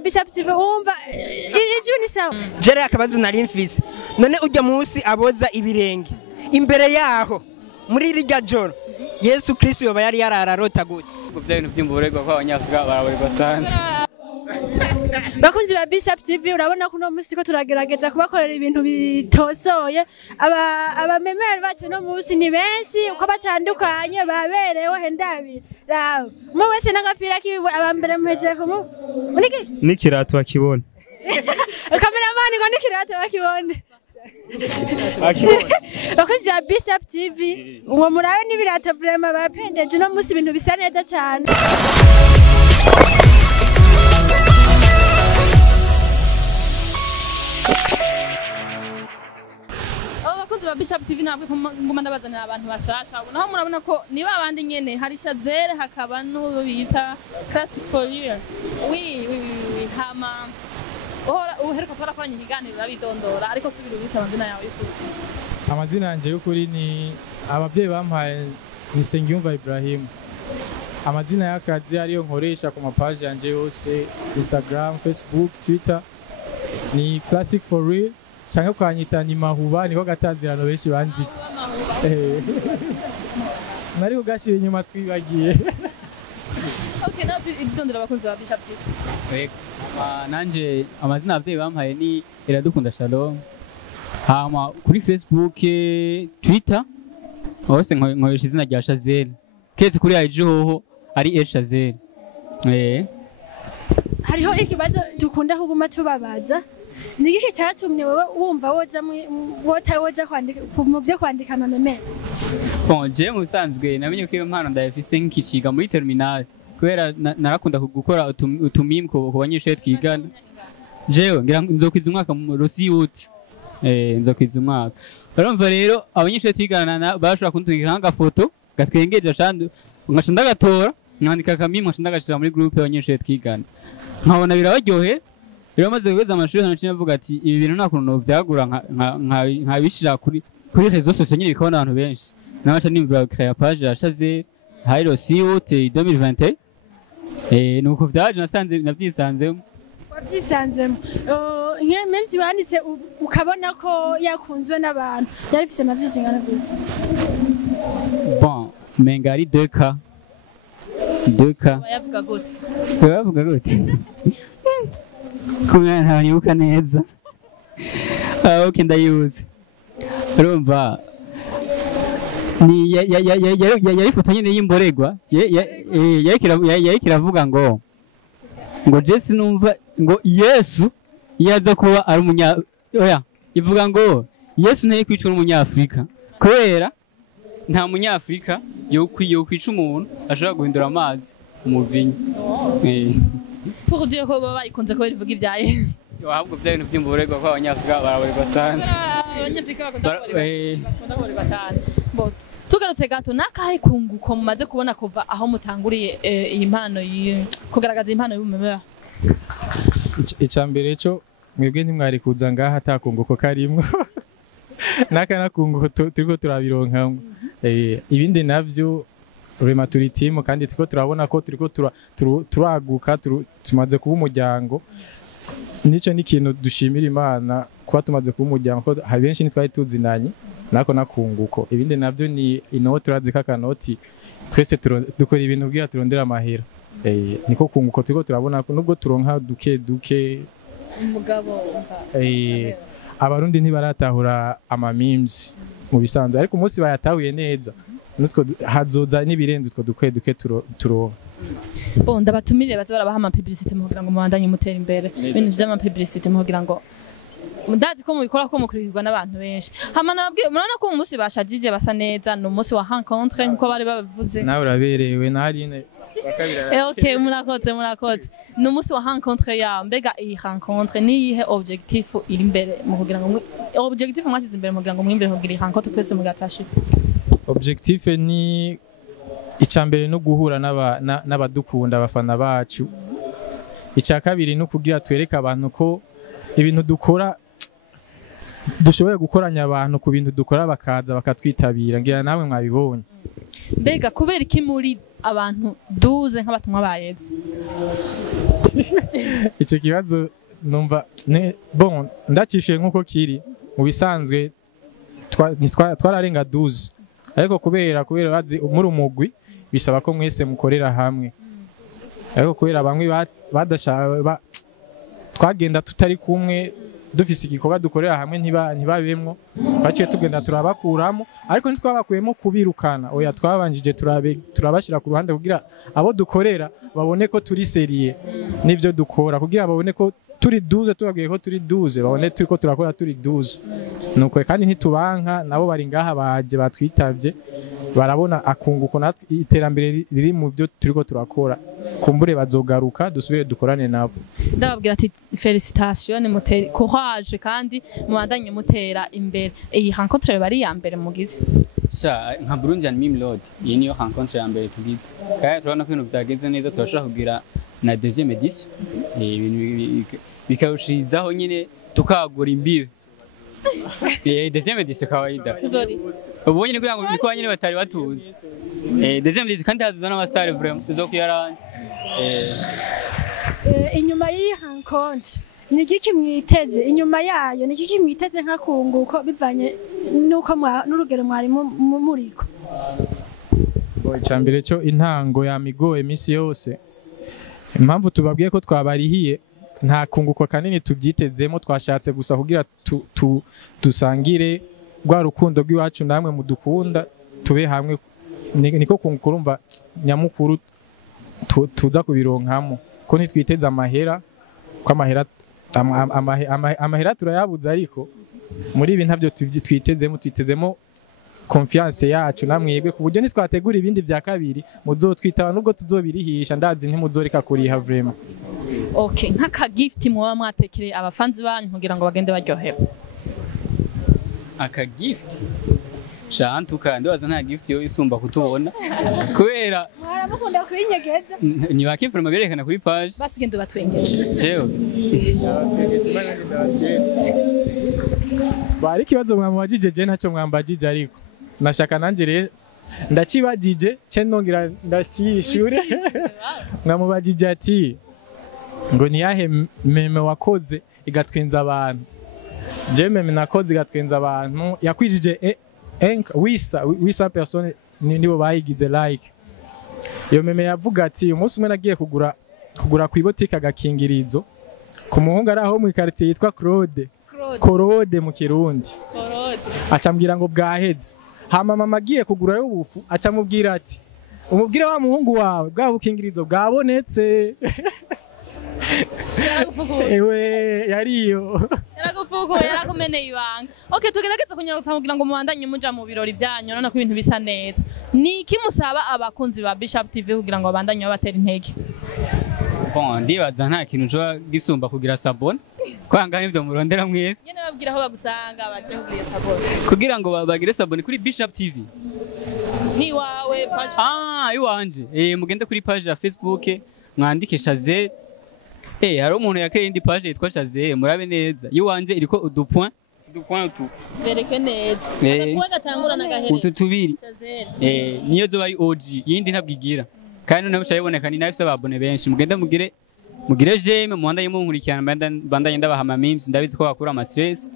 Bishop TV umva ijuni sawa jere akabazo nari mfise none urya munsi aboza ibirenge imbere yaho muri rirya joro Yesu Kristo yoba yari yarararota gute kuvya ibintu vy'imburegwa kwa abanyafrika baraburegwa sana bakunzi ba Bishop TV urabona ko no munsi ko turagerageza kubakorera ibintu bitosoye aba memeur bacu no munsi ni benshi uko batandukanye baberewe hendabi rawo mu wese n'agapira kiwe abambere muheje ko mu nikirato bakibona cameraman ngo nikirato bakibone bakunzi ba Bishop TV ngo murabe n'ibirato vraiment bapendeje no munsi ibintu bisa neza cyane Bishop TV nabwo nguma ndabazanira abantu bashasha naho murabona ko niba abandi nyene hari CHAZEL hakaba no bita Classik4real hama uheruka twarakoranye ibiganiro babidondora ariko subira ubita amazina yawe y'ukuri amazina yanje y'ukuri ni abavyeyi bampaye ni Sengiyumva Ibrahim amazina y'akazi ariyo nkoresha ku mapaje yanje yose Instagram Facebook Twitter ni Classik4real canke kwanyita ni Mahuba niko gatanzirano benshi banzi nari ugashira inyuma twibagiye okay nazo idondera abakunzi ba Bishop TV nanje amazina abavyeyi bampaye ni Iradukunda Shalom hama kuri Facebook Twitter hose nkoresha izina rya CHAZEL keze kuri IG hoho ari CHAZEL hariho ikibazo dukunda kuguma tubabaza nigiki cyatumye wowe wumva woja kwandika mu byo kwandika amameme bon je musanzwe namenye ko iyo mpano ndayifise nk'ikiciga muri terminal kubera narakunda gukora utumim ku banyeshure twigana jewe ngira nzokwiza umwaka mu Rosi Youth nzokwiza umwaka urumva rero abanyeshure twigana bashobora kuntugira nk'agafoto gatwengeje cyane ngasha ndagatora nkandika kamim ngasha ndagashira muri groupe y'abanyeshure twigana nkabona birabaryohe rero maze kweza amashuri hano cyavuga ati ibi bintu nta kuntu byagura nkabishira kuri réseaux sociaux nyine bikabona abantu benshi nabaca nimvira créer page ya CHAZEL Rosi Youth 2021 nuko byaje nasanze nabyisanzemo wabyisanzemo même si wanditse ukabona ko yakunzwe n'abantu yari fise amavyizi ngana gute bon mengari 2K yavuga gute kumenya ntanyuka neza okay ndayuze urumva ni yari foto nyine y'imboregwa yari kiravuga ngo Jesse numva ngo Yesu yaza kuba ari oya ivuga ngo Yesu ntaye kwicwa n'umunyafrika kubera nta munyafrika yo kwica umuntu ashobora guhindura amazi umuvinyi pour dire ko baba ikunze ko bivuga ibyaye ahubwo bya bintu by'imburegwa kwa abanyafrika baraburegwa sana abanyafrika bakunda kuburegwa cyane bo tugarutse gato nakahe kunguko mumaze kubona kuva aho mutanguriye iyi mpano kugaragaza impano y'ubumemeur icambere cyo mwebwe ntimwari kuza ngaha atakunguko karimwe naka nakunguko turiko turabironka ibindi navyo rema turi team kandi turiko turabona ko turiko turaguka tumaze kuba umuryango nico ni kintu dushimira Imana kuba tumaze kuba umuryango ko hari benshi nitwari tuzinanye nako nakunguko ibindi navyo ni inoti turazi kakanoti twese dukora ibintu bwiya turondera amahera niko kunguko turiko turabona ko nubwo turonka duke umugabo abarundi ntibaratahura amamemes mu bisanzwe ariko umunsi bayatahuye neza nutwo hazoza nibirenze utwo duke turonka bon ndabatumire baza barabaha ama publicité mu kugira ngo mubandanye mutera imbere ibintu vy'ama publicité mu kugira ngo mudazi ko mubikora ko mukurirwa n'abantu benshi hama nababwiye murabona ko umunsi bashajije basa neza no umunsi wa rencontre nkuko bari babivuze nawe uraberewe narine okay murakoze no umunsi wa rencontre ya mbega iyi rencontre ni yihe objectif iri imbere mu kugira ngo objectif mwashize imbere mu kugira ngo mwimbere kugira rencontre twese mu gatashi objectif ni icambere no guhura n'abadukunda abafana bacu icya kabiri no kugira twereka abantu ko ibintu dukora dushoboye gukoranya abantu ku bintu dukora bakaza bakatwitabira ngira namwe mwabibonye mbega kubera iki muri abantu duze nk'abatumwa ba Yesu ico kibazo numva bon ndacishiye nkuko kiri mu bisanzwe twararenga 12 ariko kubera bazi muri umugwi bisaba ko mwese mukorera hamwe ariko kubera bamwe badashaka twagenda tutari kumwe dufise igikorwa dukorera hamwe ntibabemwo baciye tugenda turabakuramo ariko ntitwabakuyemo kubirukana oya twabanjije turabashira ku ruhande kugira abo dukorera babone ko turi seriye nivyo dukora kugira babone ko turi 12 tubabwiye ko turi 12 babone turiko turakora turi 12 nuko kandi ntitubanka nabo bari ngaha baje batwitavye barabona akunguko iterambere riri mu byo turiko turakora kumbure bazogaruka dusubire dukorane nabo ndababwira ati felicitation mutera courage kandi mubandanye mutera imbere iyi rencontre bari ya mbere mugize nka Burundian Meme Lord iyi niyo rencontre ya mbere tugize kandi turabona ko ibintu byageze neza turashaka kugira na deuxième édition ibintu bikawushirizaho nyine tukagura imbibe deuxième édition kawaida ubu nyine kugira ngo niko nyine batari batuzi deuxième édition kandi hazaza n'abastars vraiment tuzokuyaranje inyuma y'iyi rencontre ni iki mwiteze inyuma yayo ni iki mwiteze nka kunguko bivanye nuko n'urugero mwari muriko icambere cyo intango ya migo emisi yose impamvu tubabwiye ko twabarihiye nta kunguko kanini tubyitezemo twashatse gusa kugira dusangire rwa rukundo rw'iwacu namwe mudukunda tube hamwe niko kunguko urumva nyamukuru tuza kubironkamo ko ntitwiteze amahera ko amahera turayabuze ariko muri ibi ntabyo twitezemo confiance yacu namwebwe ku buryo nitwategura ibindi vya kabiri muzotwitaba nubwo tuzobirihisha ndazi ntimuzoreka kuriha vraiment. Okay, nk'aka gift muba mwatekereye abafanzi banyu kugira ngo bagende baryohewe. Aka gift shantuka ndabaza nta gift yo isumba kutubona kubera mwaramukunda kwinyegeza ni bakifuruma berekana kuri page basi gendo batwengeje jewe bari kibazo mwamubajije je ntacyo mwambajije ariko nashaka nanje rero ndakibajije cye nongira ndakishure mwamubajije ati ngo niyahe meme wakoze igatwenza abantu je meme nakoze igatwenza abantu yakwijije wisa persone nibo bayigize like iyo meme yavuga ati umunsi umwe nagiye kugura ku ibotike agakingirizo ku muhungu ari aho mu quartier yitwa Claude mu Kirundi acambwira ngo bwaheze hama mama agiye kugura yo ubufu acamubwira ati umubwire wa muhungu wawe bwa bukingirizo bwabonetse ewe yariyo yaragufukuye yarakumeneye ibanga. Okay, tugerageza kugira ngo mubandanye muja mu birori byanyu none ko ibintu bisa neza. Niki musaba abakunzi ba Bishop TV kugira ngo babandanye babatera intege? Bon, ndibaza nta kintu cyo gisumba kugira sabone kwanga ivyo murondera mwese. Nyene babwira aho bagusanga baje kugira sabone. Kugira ngo bagire sabone kuri Bishop TV. Ni wawe page. Iwanje. Mugende kuri page ya Facebook mwandike CHAZEL. Hari umuntu yakeye indi page yitwa CHAZEL murabe neza. Iwanje iriko udupoint tu. Bereke neza. Agakuwa gatangura na gahere. Utu tubiri. CHAZEL. Niyo zo bari OG yindi ntabwigira. Kandi none cyaboneka ni nafise ababone benshi mugende mugire jeme muhandanye munkurikirana bandanye ndabahama memes ndabizi ko bakura ama stress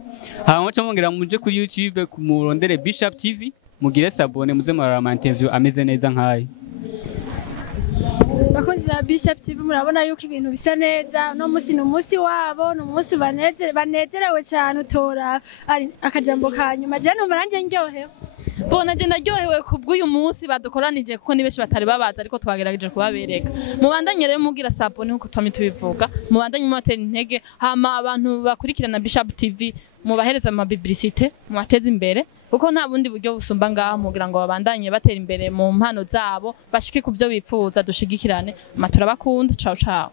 hama cyo mongera muje kuri YouTube kumurondere Bishop TV mugire sabone muze murarama interview ameze neza nkaye. Bakunzi ba Bishop TV murabona yuko ibintu bisa neza no musi n'umunsi wabo n'umunsi banezerewe cyane utora ari akajambo kanyuma je numva nanje ndyohewe. Bona je ndaryohewe kubw'uyu munsi badukoranije kuko ni benshi batari babaza ariko twagerageje kubabereka. Mubandanye rero mugira sabone nkuko twami tubivuga. Mubandanye mubatera intege hama abantu bakurikirana Bishop TV mubahereza ama publicité mubateze imbere kuko nta bundi buryo busumba ngaho mugira ngo babandanye batera imbere mu mpano zabo bashike ku byo bipfuza dushigikirane matura bakunda ciao ciao.